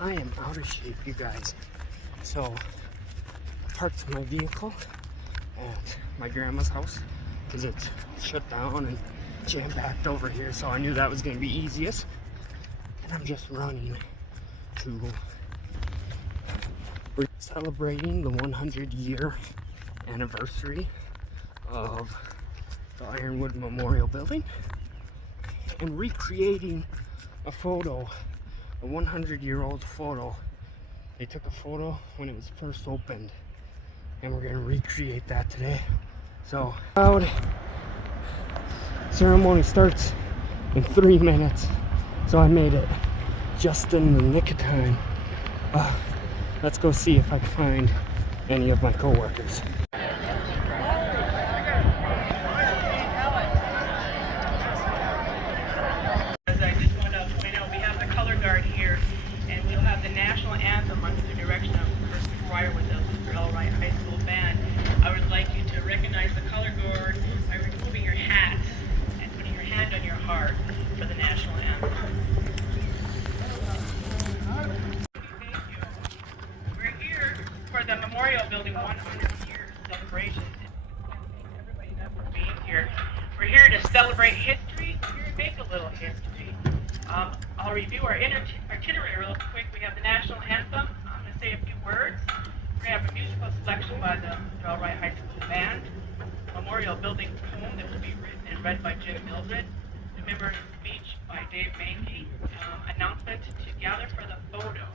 I am out of shape, you guys. So I parked my vehicle at my grandma's house because it's shut down and jam-packed over here, so I knew that was going to be easiest. And I'm just running to... We're celebrating the 100-year anniversary of the Ironwood Memorial Building and recreating a photo, a 100-year-old photo. They took a photo when it was first opened, and we're gonna recreate that today. So, ceremony starts in 3 minutes, so I made it just in the nick of time. Let's go see if I can find any of my coworkers. I just want to point out, we have the color guard here, and we'll have the national anthem under the direction of Chris Fryer with the Wright High School band. I would like you to recognize the color guard by removing your hat and putting your hand on your heart for the national anthem. We're here for the Memorial Building 100-year celebration. Everybody knows we're being here. We're here to celebrate history, here to make a little history. I'll review our itinerary real quick. We have the national anthem. I'm going to say a few words. We're going to have a musical selection by the Wright High School band. Memorial Building poem that will be written and read by Jim Mildred. Commemorative speech by Dave Mankey. Announcement to gather for the photo.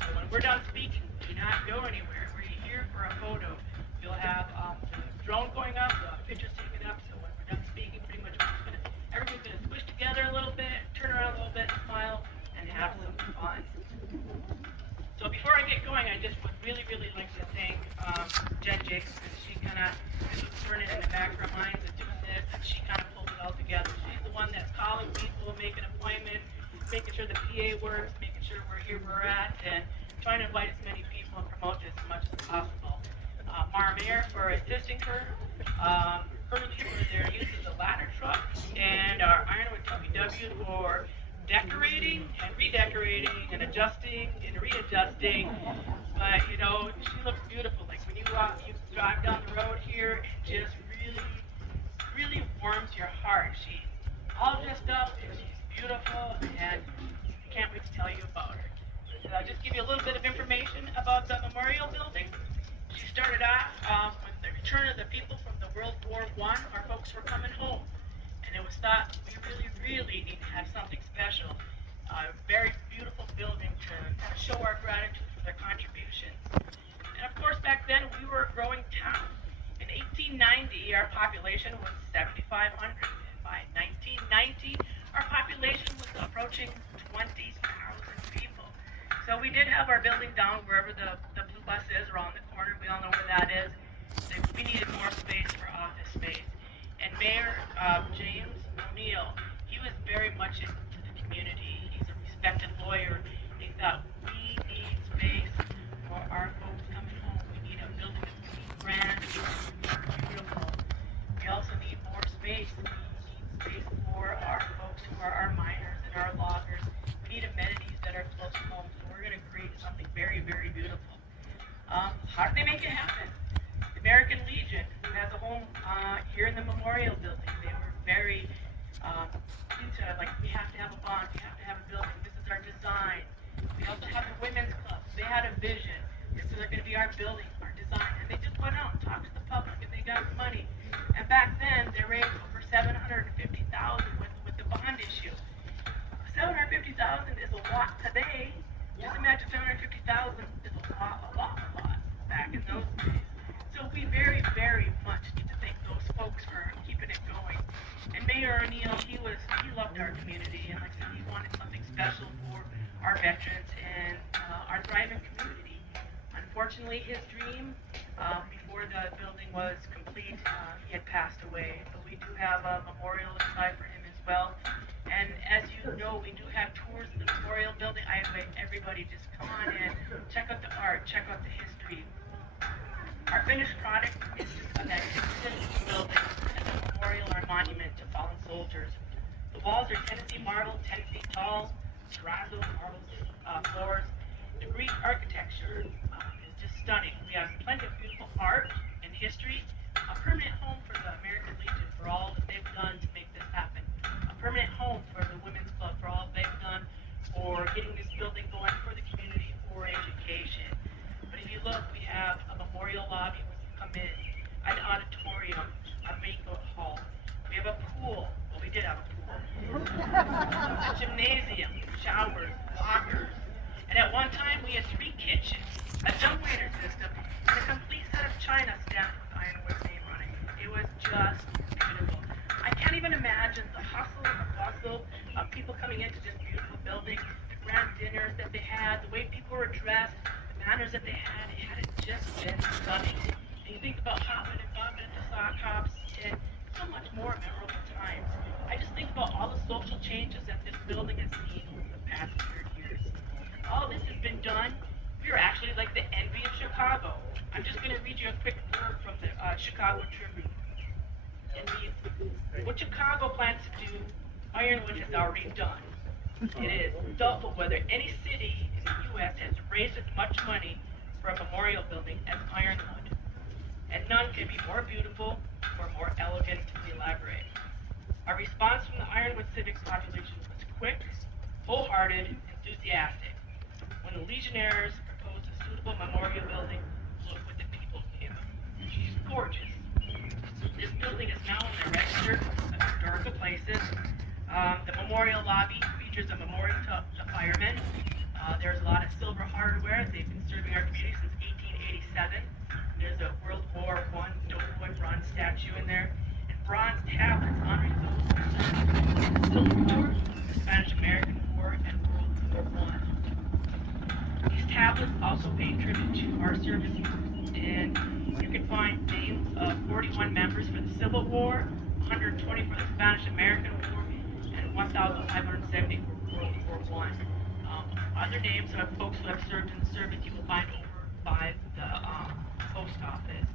So when we're done speaking, do not go anywhere. We're here for a photo. You'll have the drone going up, the pictures taken up. So when we're done speaking, pretty much everything's going to squish together a little bit, turn around a little bit, smile, and have some fun. So before I get going, I just would really like to thank Jen Jacobson. She kind of turned it in the back of our minds and doing this, and she kind of pulled it all together. She's the one that's calling people, making appointments, making sure the PA works, making sure we're here where we're at, and trying to invite as many people and promote this as much as possible. Mara Mayer for assisting her. Currently for their use of the ladder truck, and our Ironwood WW for decorating and redecorating and adjusting and readjusting. But you know, she looks beautiful. Like when you drive down the road here, it just really warms your heart. She's all dressed up and she's beautiful, and I can't wait to tell you about her. So I'll just give you a little bit of information about the Memorial Building. She started off with the return of the people from the World War I. Our folks were coming home, and it was thought we really need to have something special. A very beautiful building to kind of show our gratitude for their contributions. And of course, back then we were a growing town. In 1890, our population was 7,500, and by 1990, our population was approaching 20,000 people. So we did have our building down wherever the blue bus is, around the corner. We all know where that is. So we needed more space for office space. And Mayor James O'Neill, he was very much into the community. He's a respected lawyer. He thought, we need space for our folks coming home. We need a building that's going to be grand, beautiful. We also need more space. We need space for our folks who are our miners and our loggers. We need amenities that are close to home. So we're going to create something very beautiful. How did they make it happen? The American Legion, who has a home here in the Memorial Building, they were very into like, we have to have a bond, we have to have a building, this is our design. We also have the women's club. They had a vision. This is going to be our building, our design. And they just went out and talked to the public, and they got money. And back then, they raised over $750,000 with the bond issue. $750,000 is a lot today. Just imagine $750,000 is a lot back in those days. So we very much need to thank those folks for keeping it going. And Mayor O'Neill, he loved our community, and like I said, he wanted something special for our veterans and our thriving community. Unfortunately, his dream before the building was complete, he had passed away. But we do have a memorial inside for him as well. And as you know, we do have tours of the Memorial Building. I invite everybody, just come on in, check out the art, check out the history. Our finished product is just a magnificent building and a memorial or monument to fallen soldiers. The walls are Tennessee marble, 10 feet tall, terrazzo marble floors, The Greek architecture is just stunning. We have plenty of beautiful art and history, a permanent home for the American Legion for all that they've done to make this happen, a permanent home for the Women's Club for all they've done for getting this building going for the community, for education. But if you look, we have a memorial lobby when you come in, an auditorium, a banquet hall. We have a pool. Well, we did have a pool. A gymnasium, showers, lockers. And at one time, we had 3 kitchens, a dumbwaiter system, and a complete set of china stamped with Ironwood's name on it. It was just beautiful. I can't even imagine the hustle and the bustle of people coming into this beautiful building, the grand dinners that they had, the way people were dressed, the manners that they had. It had just been stunning. And you think about hopping and bumping into sock hops and so much more memorable times. I just think about all the social changes that this building has seen over the past 100 years. All this has been done. We're actually like the envy of Chicago. I'm just going to read you a quick blurb from the Chicago Tribune. It reads, what Chicago plans to do, Ironwood has already done. It is doubtful whether any city in the U.S. has raised as much money for a memorial building as Ironwood. And none can be more beautiful or more elegant and elaborate. Our response from the Ironwood civic population was quick, wholehearted, enthusiastic. When the Legionnaires proposed a suitable memorial building, look what the people gave. She's gorgeous. This building is now in the register of historical places. The memorial lobby features a memorial to firemen. There's a lot of silver hardware. They've been serving our community since 1887. There's a World War I Doughboy bronze statue in there, and bronze tablets honoring those who served in the Civil War, the Spanish-American War, and World War I. These tablets also pay tribute to our service, and you can find names of 41 members for the Civil War, 120 for the Spanish-American War, and 1,570 for World War I. Other names of folks who have served in the service you will find over by the post office.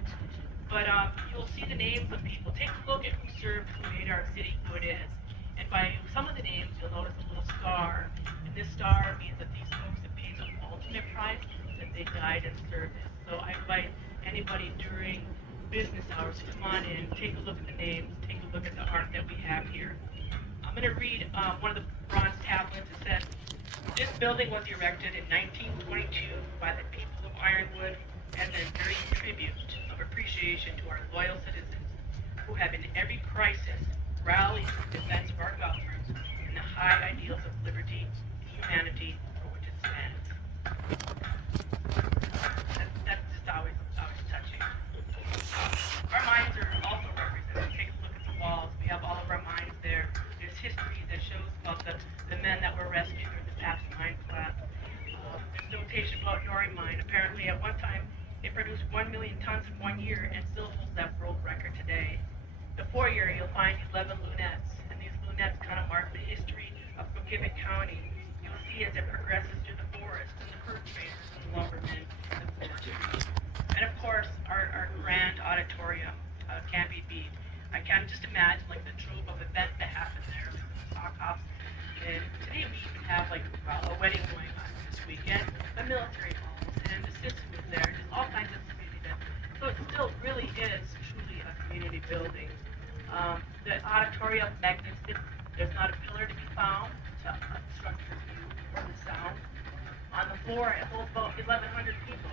But you'll see the names of people. Take a look at who served, who made our city who it is. And by some of the names, you'll notice a little star. And this star means that these folks have paid the ultimate price, that they died in service. So I invite anybody during business hours to come on in, take a look at the names, take a look at the art that we have here. I'm going to read one of the bronze tablets. It says, this building was erected in 1922 by the people of Ironwood as an enduring tribute of appreciation to our loyal citizens who have in every crisis rallied in defense of our government and the high ideals of liberty and humanity for which it stands. That's just always touching. Our mines are also represented. Take a look at the walls. We have all of our mines there. There's history that shows about the men that were rescued during the past mine collapse. There's notation about Nori Mine. Apparently, at one time, it produced 1 million tons in 1 year and still holds that world record today. The foyer, you'll find 11 lunettes, and these lunettes kind of mark the history of Coquitlam County. You'll see as it progresses through the forest and the fur traders and the lumbermen and the foresters. And of course, our grand auditorium can't be beat. I can just imagine like the trove of events that happen there, like the sock hops. And today we even have like a wedding going on this weekend, the military homes, and the system is there, just all kinds of community events. So it still really is truly a community building. The auditorium is magnificent. There's not a pillar to be found to obstruct the view or the sound. On the floor, it holds about 1,100 people.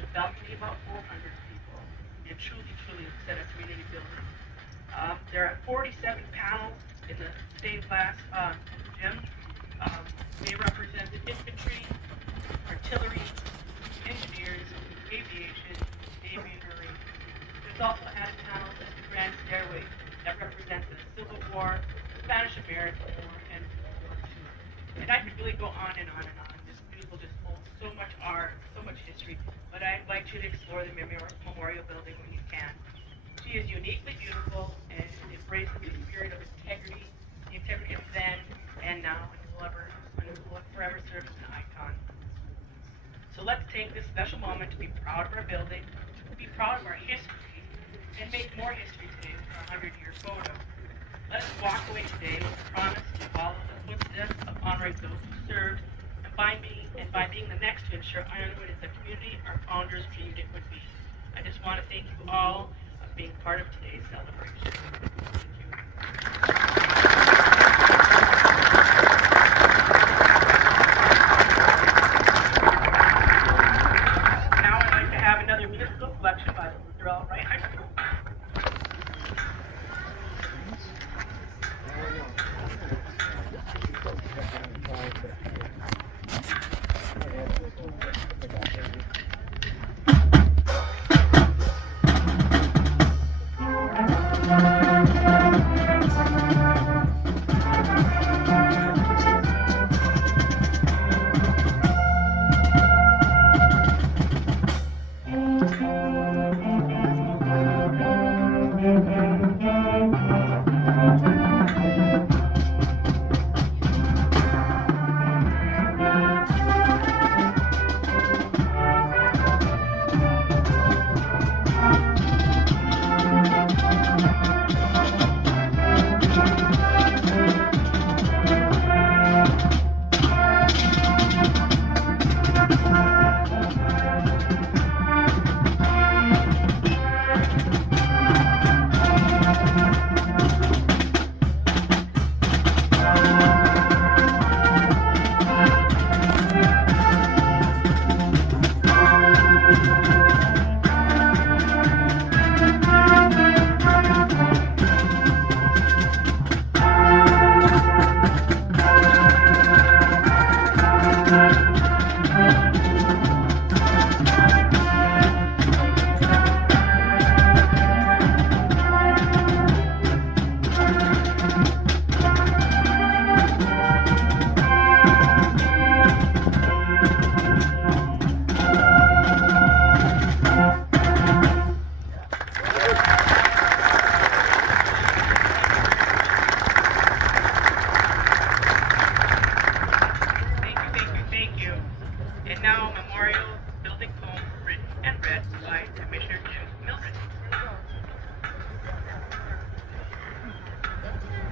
The balcony, about 400 people. It truly, truly is a community building. There are 47 panels in the stained glass gym. They represent the infantry, artillery, engineers, aviation, Navy, and Marine. There's also added panels at the grand stairway that represent the Civil War, Spanish-American War, and World War II. And I could really go on and on and on. This beautiful just holds so much art, so much history. But I invite you to explore the memorial building when you can. She is uniquely beautiful and embraces the spirit of integrity, the integrity of then and now, and will forever serve as an icon. So let's take this special moment to be proud of our building, to be proud of our history, and make more history today with our 100-year photo. Let us walk away today with the promise to follow the footsteps of honoring those who served, and by being an by being the next to ensure Ironwood is the community our founders dreamed it would be. I just want to thank you all for being part of today's celebration. Now I'd like to have another musical selection by the Durrell Wright High School.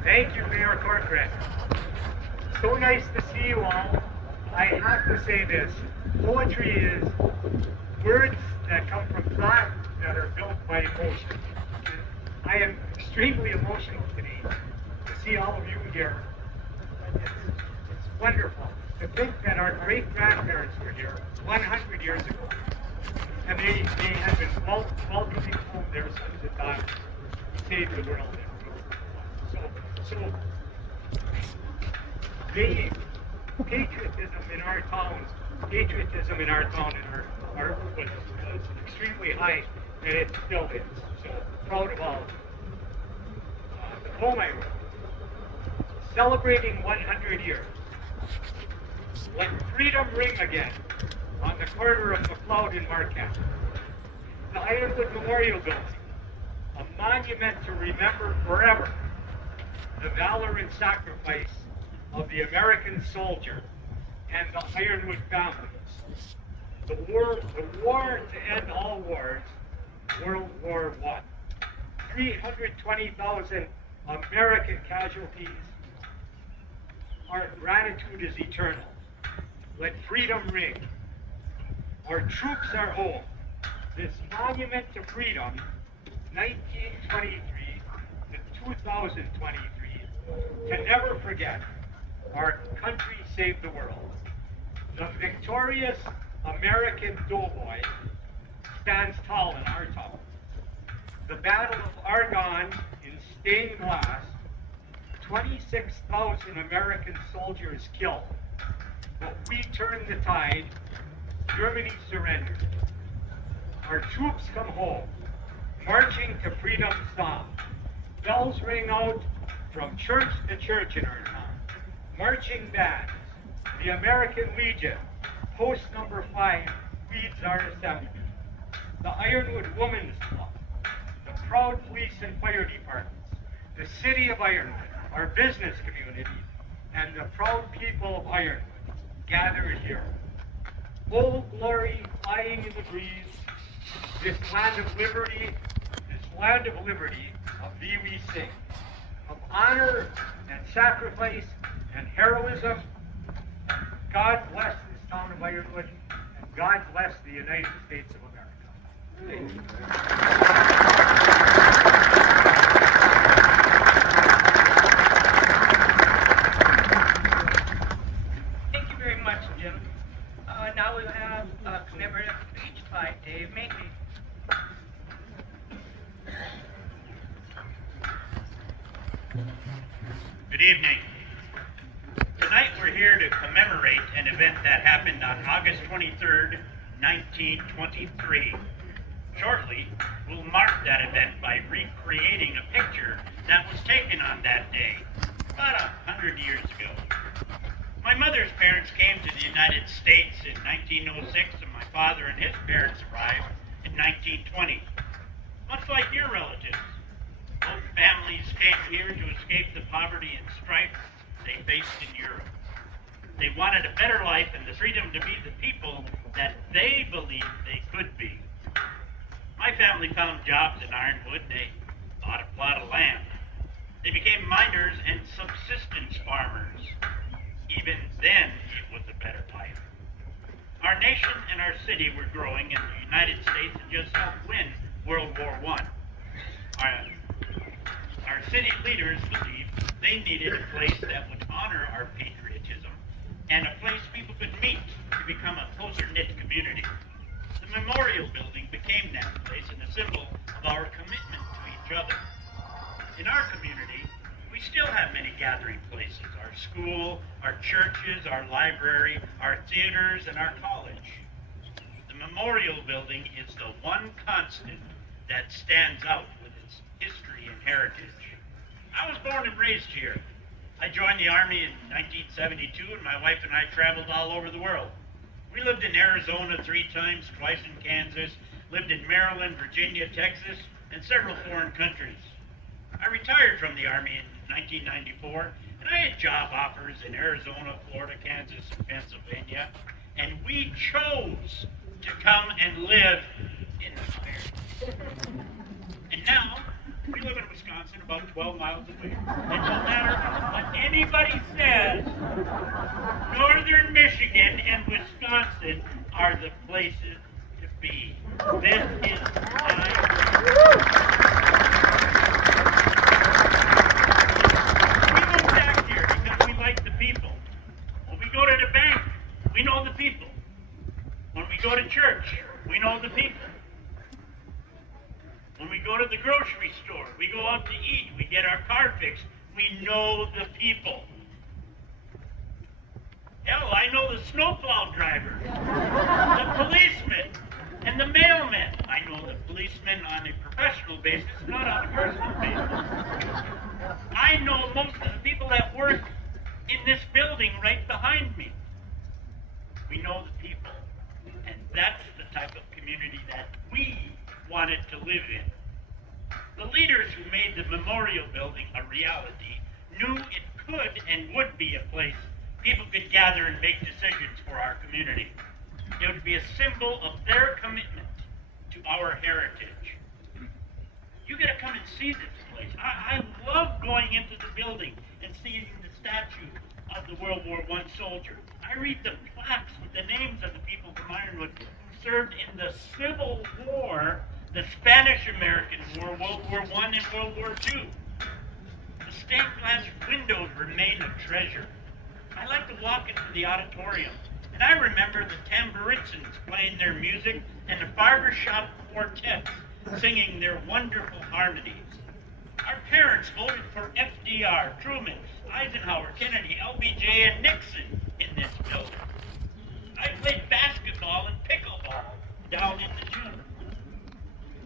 Thank you, Mayor Corcoran. So nice to see you all. I have to say this, poetry is words that come from thought that are built by emotion. I am extremely emotional today to see all of you here. It's wonderful to think that our great-grandparents were here 100 years ago, and they have been welcoming home their sons and daughters to save the world. So patriotism in our town was extremely high, and it still is. So proud of all of you. The poem I wrote, celebrating 100 years. Let freedom ring again on the corner of McLeod and Marquette. The Ironwood Memorial Building, a monument to remember forever the valor and sacrifice of the American soldier and the Ironwood families. The war to end all wars, World War I. 320,000 American casualties. Our gratitude is eternal. Let freedom ring. Our troops are home. This monument to freedom, 1923 to 2023, can never forget. Our country saved the world. The victorious American doughboy stands tall in our town. The Battle of Argonne in stained glass, 26,000 American soldiers killed. But we turned the tide. Germany surrendered. Our troops come home, marching to freedom's song. Bells ring out from church to church in our town. Marching bands, the American Legion, post number 5, leads our assembly. The Ironwood Women's Club, the proud police and fire departments, the city of Ironwood, our business community, and the proud people of Ironwood gathered here. Old glory flying in the breeze, this land of liberty, of thee we sing, of honor and sacrifice and heroism. God bless this town of of Ironwood, and God bless the United States of America. Thank you very much, Jim. Now we'll have a commemorative speech by Dave Macy. Good evening. Tonight we're here to commemorate an event that happened on August 23rd, 1923. Shortly, we'll mark that event by recreating a picture that was taken on that day, about 100 years ago. My mother's parents came to the United States in 1906, and my father and his parents arrived in 1920. Much like your relatives, both families came here to escape the poverty and strife they faced in Europe. They wanted a better life and the freedom to be the people that they believed they could be. My family found jobs in Ironwood. They bought a plot of land. They became miners and subsistence farmers. Even then, it was a better life. Our nation and our city were growing, and the United States had just helped win World War I. Our city leaders believed they needed a place that would honor our patriotism and a place people could meet to become a closer-knit community. The Memorial Building became that place and a symbol of our commitment to each other. In our community, we still have many gathering places: our school, our churches, our library, our theaters, and our college. The Memorial Building is the one constant that stands out with its history and heritage. I was born and raised here. I joined the Army in 1972, and my wife and I traveled all over the world. We lived in Arizona 3 times, twice in Kansas, lived in Maryland, Virginia, Texas, and several foreign countries. I retired from the Army in 1994, and I had job offers in Arizona, Florida, Kansas, and Pennsylvania, and we chose to come and live in the Iron. And now, we live in Wisconsin, about 12 miles away. And no matter what anybody says, northern Michigan and Wisconsin are the places to be. This is we moved back here because we like the people. When we go to the bank, we know the people. When we go to church, we know the people. When we go to the grocery store, we go out to eat, we get our car fixed, we know the people. Hell, I know the snowplow driver, the policeman, and the mailman. I know the policeman on a professional basis, not on a personal basis. I know most of the people that work in this building right behind me. We know the people, and that's the type of community that we wanted to live in. The leaders who made the Memorial Building a reality knew it could and would be a place people could gather and make decisions for our community. It would be a symbol of their commitment to our heritage. You gotta come and see this place. I love going into the building and seeing the statue of the World War I soldier. I read the plaques with the names of the people from Ironwood who served in the Civil War, the Spanish-American War, World War I, and World War II. The stained glass windows remain a treasure. I like to walk into the auditorium, and I remember the tamburinsons playing their music and the barbershop quartets singing their wonderful harmonies. Our parents voted for FDR, Truman, Eisenhower, Kennedy, LBJ, and Nixon in this building. I played basketball and pickleball down in the gym.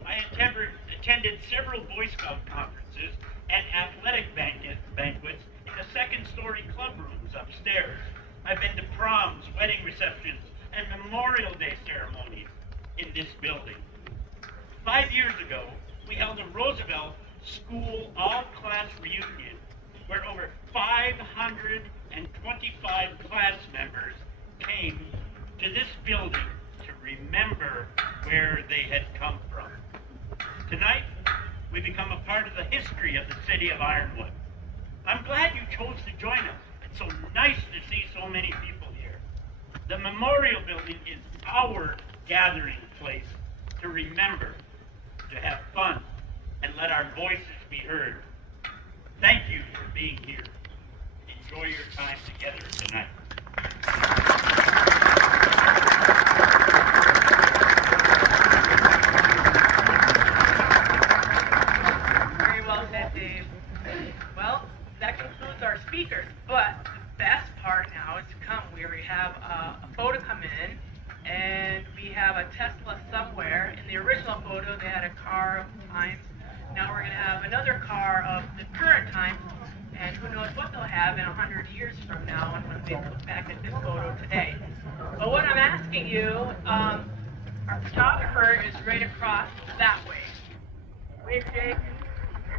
I attended several Boy Scout conferences and athletic banquets in the second-story club rooms upstairs. I've been to proms, wedding receptions, and Memorial Day ceremonies in this building. 5 years ago, we held a Roosevelt School all-class reunion where over 525 class members came to this building to remember where they had come from. Tonight, we become a part of the history of the city of Ironwood. I'm glad you chose to join us. It's so nice to see so many people here. The memorial building is our gathering place to remember, to have fun, and let our voices be heard. Thank you for being here. Enjoy your time together tonight. Very well said, Dave. Well, that concludes our speakers, but the best part now is to come. We have a photo come in, and we have a Tesla somewhere. In the original photo, they had a car of times. Now we're going to have another car of the current times, and who knows what they'll have in 100 years from now and when they look back at this photo today. But what I'm asking you, our photographer is right across that way. Wave, Jake.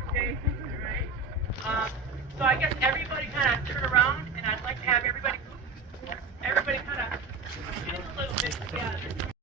Okay, right. So I guess everybody kind of turn around, and I'd like to have everybody kind of a little bit together.